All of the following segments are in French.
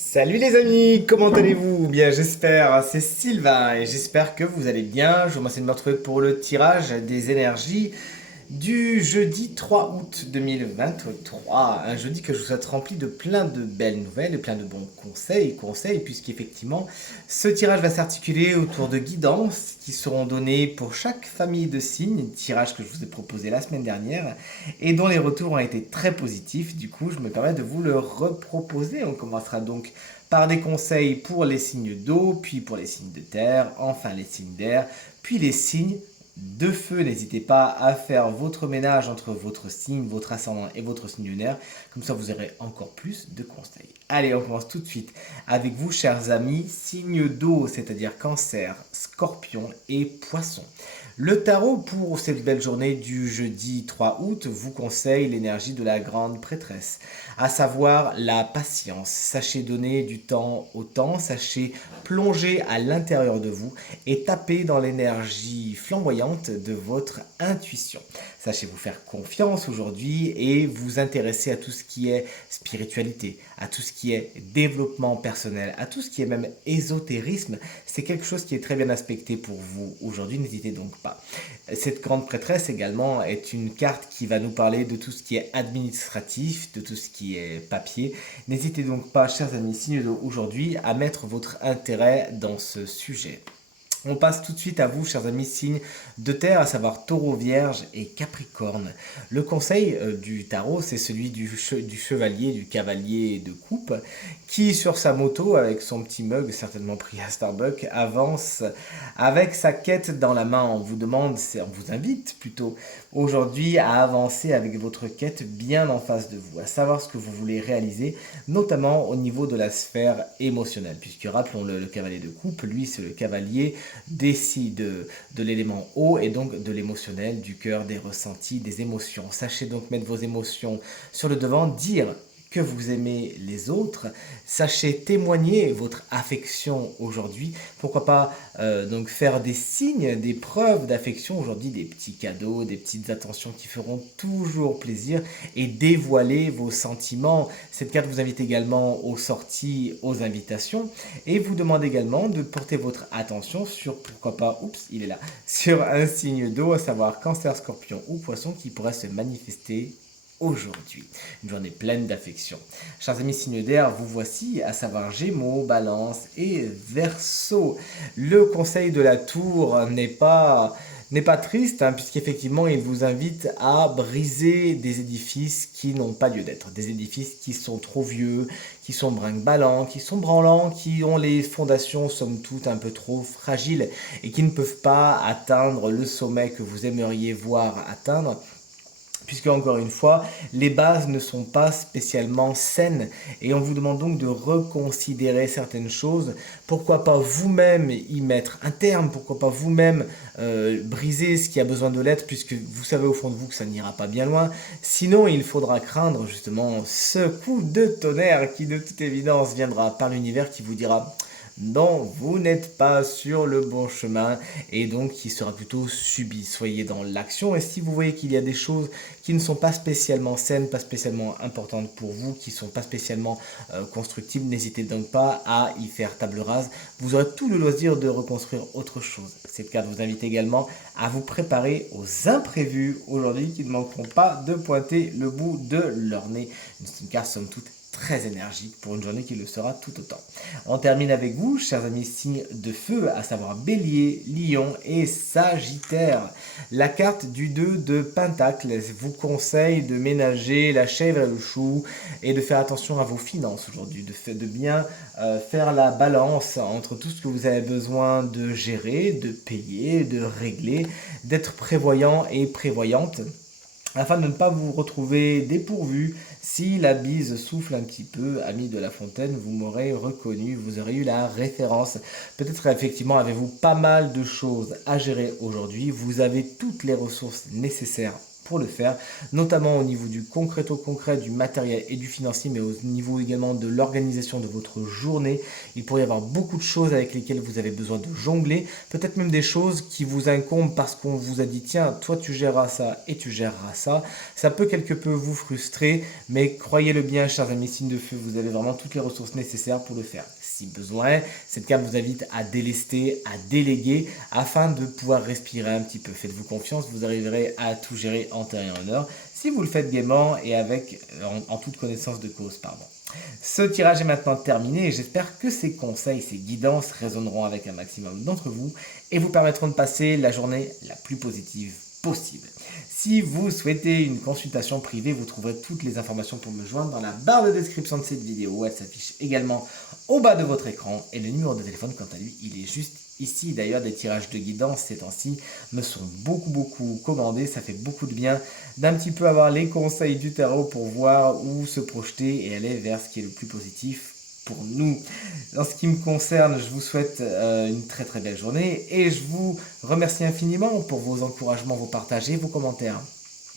Salut les amis, comment allez-vous? Bien j'espère, c'est Sylvain et j'espère que vous allez bien. Je vous remercie de me retrouver pour le tirage des énergies du jeudi 3 août 2023. Un jeudi que je vous souhaite rempli de plein de belles nouvelles et plein de bons conseils, puisqu'effectivement ce tirage va s'articuler autour de guidances qui seront données pour chaque famille de signes, tirage que je vous ai proposé la semaine dernière et dont les retours ont été très positifs. Du coup, je me permets de vous le reproposer. On commencera donc par des conseils pour les signes d'eau, puis pour les signes de terre, enfin les signes d'air, puis les signes de feu. N'hésitez pas à faire votre ménage entre votre signe, votre ascendant et votre signe lunaire. Comme ça, vous aurez encore plus de conseils. Allez, on commence tout de suite avec vous, chers amis, signes d'eau, c'est-à-dire cancer, scorpion et poisson. Le tarot pour cette belle journée du jeudi 3 août vous conseille l'énergie de la grande prêtresse, à savoir la patience. Sachez donner du temps au temps, sachez plonger à l'intérieur de vous et taper dans l'énergie flamboyante de votre intuition. Sachez vous faire confiance aujourd'hui et vous intéresser à tout ce qui est spiritualité, à tout ce qui est développement personnel, à tout ce qui est même ésotérisme. C'est quelque chose qui est très bien aspecté pour vous aujourd'hui, n'hésitez donc pas. Cette grande prêtresse également est une carte qui va nous parler de tout ce qui est administratif, de tout ce qui est papier. N'hésitez donc pas, chers amis signes d'eau, aujourd'hui à mettre votre intérêt dans ce sujet. On passe tout de suite à vous, chers amis signes de terre, à savoir taureau, vierge et capricorne. Le conseil du tarot, c'est celui du chevalier, du cavalier de coupe, qui sur sa moto, avec son petit mug, certainement pris à Starbucks, avance avec sa quête dans la main. On vous demande, on vous invite plutôt aujourd'hui à avancer avec votre quête bien en face de vous, à savoir ce que vous voulez réaliser, notamment au niveau de la sphère émotionnelle, puisque rappelons-le, le cavalier de coupe, lui, c'est le cavalier de l'élément eau et donc de l'émotionnel, du cœur, des ressentis, des émotions. Sachez donc mettre vos émotions sur le devant, dire que vous aimez les autres, sachez témoigner votre affection aujourd'hui, pourquoi pas donc faire des signes, des preuves d'affection aujourd'hui, des petits cadeaux, des petites attentions qui feront toujours plaisir et dévoiler vos sentiments. Cette carte vous invite également aux sorties, aux invitations et vous demande également de porter votre attention sur, pourquoi pas, oups, il est là, sur un signe d'eau, à savoir cancer, scorpion ou poisson qui pourrait se manifester aujourd'hui. Une journée pleine d'affection. Chers amis signes d'air, vous voici, à savoir Gémeaux, Balance et Verseau. Le conseil de la tour n'est pas triste, hein, puisqu'effectivement il vous invite à briser des édifices qui n'ont pas lieu d'être, des édifices qui sont trop vieux, qui sont brinque-ballants, qui sont branlants, qui ont les fondations somme toute un peu trop fragiles et qui ne peuvent pas atteindre le sommet que vous aimeriez voir atteindre, puisque encore une fois, les bases ne sont pas spécialement saines et on vous demande donc de reconsidérer certaines choses. Pourquoi pas vous-même y mettre un terme, pourquoi pas vous-même briser ce qui a besoin de l'être, puisque vous savez au fond de vous que ça n'ira pas bien loin. Sinon, il faudra craindre justement ce coup de tonnerre qui de toute évidence viendra par l'univers qui vous dira: non, vous n'êtes pas sur le bon chemin et donc qui sera plutôt subi. Soyez dans l'action et si vous voyez qu'il y a des choses qui ne sont pas spécialement saines, pas spécialement importantes pour vous, qui ne sont pas spécialement constructibles, n'hésitez donc pas à y faire table rase. Vous aurez tout le loisir de reconstruire autre chose. Cette carte vous invite également à vous préparer aux imprévus aujourd'hui qui ne manqueront pas de pointer le bout de leur nez. C'est une carte somme toute très énergique pour une journée qui le sera tout autant. On termine avec vous, chers amis signes de feu, à savoir Bélier, Lion et Sagittaire. La carte du 2 de Pentacle vous conseille de ménager la chèvre et le chou et de faire attention à vos finances aujourd'hui, de bien faire la balance entre tout ce que vous avez besoin de gérer, de payer, de régler, d'être prévoyant et prévoyante, afin de ne pas vous retrouver dépourvu. Si la bise souffle un petit peu, ami de La Fontaine, vous m'aurez reconnu, vous aurez eu la référence. Peut-être effectivement avez-vous pas mal de choses à gérer aujourd'hui, vous avez toutes les ressources nécessaires pour le faire, notamment au niveau du concret, du matériel et du financier, mais au niveau également de l'organisation de votre journée. Il pourrait y avoir beaucoup de choses avec lesquelles vous avez besoin de jongler, peut-être même des choses qui vous incombent parce qu'on vous a dit tiens, toi tu géreras ça et tu géreras ça. Ça peut quelque peu vous frustrer, mais croyez-le bien, chers amis signes de feu, vous avez vraiment toutes les ressources nécessaires pour le faire. Si besoin, cette carte vous invite à délester, à déléguer, afin de pouvoir respirer un petit peu. Faites-vous confiance, vous arriverez à tout gérer en temps et en heure, si vous le faites gaiement et en toute connaissance de cause. Pardon. Ce tirage est maintenant terminé et j'espère que ces conseils, ces guidances résonneront avec un maximum d'entre vous et vous permettront de passer la journée la plus positive possible. Si vous souhaitez une consultation privée, vous trouverez toutes les informations pour me joindre dans la barre de description de cette vidéo. Elle s'affiche également au bas de votre écran et le numéro de téléphone, quant à lui, il est juste ici. D'ailleurs, des tirages de guidance ces temps-ci me sont beaucoup commandés. Ça fait beaucoup de bien d'un petit peu avoir les conseils du tarot pour voir où se projeter et aller vers ce qui est le plus positif pour nous. En ce qui me concerne, je vous souhaite une très belle journée et je vous remercie infiniment pour vos encouragements, vos partages et vos commentaires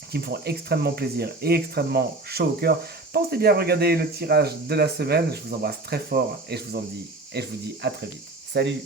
qui me font extrêmement plaisir et extrêmement chaud au cœur. Pensez bien à regarder le tirage de la semaine. Je vous embrasse très fort et je vous dis à très vite. Salut!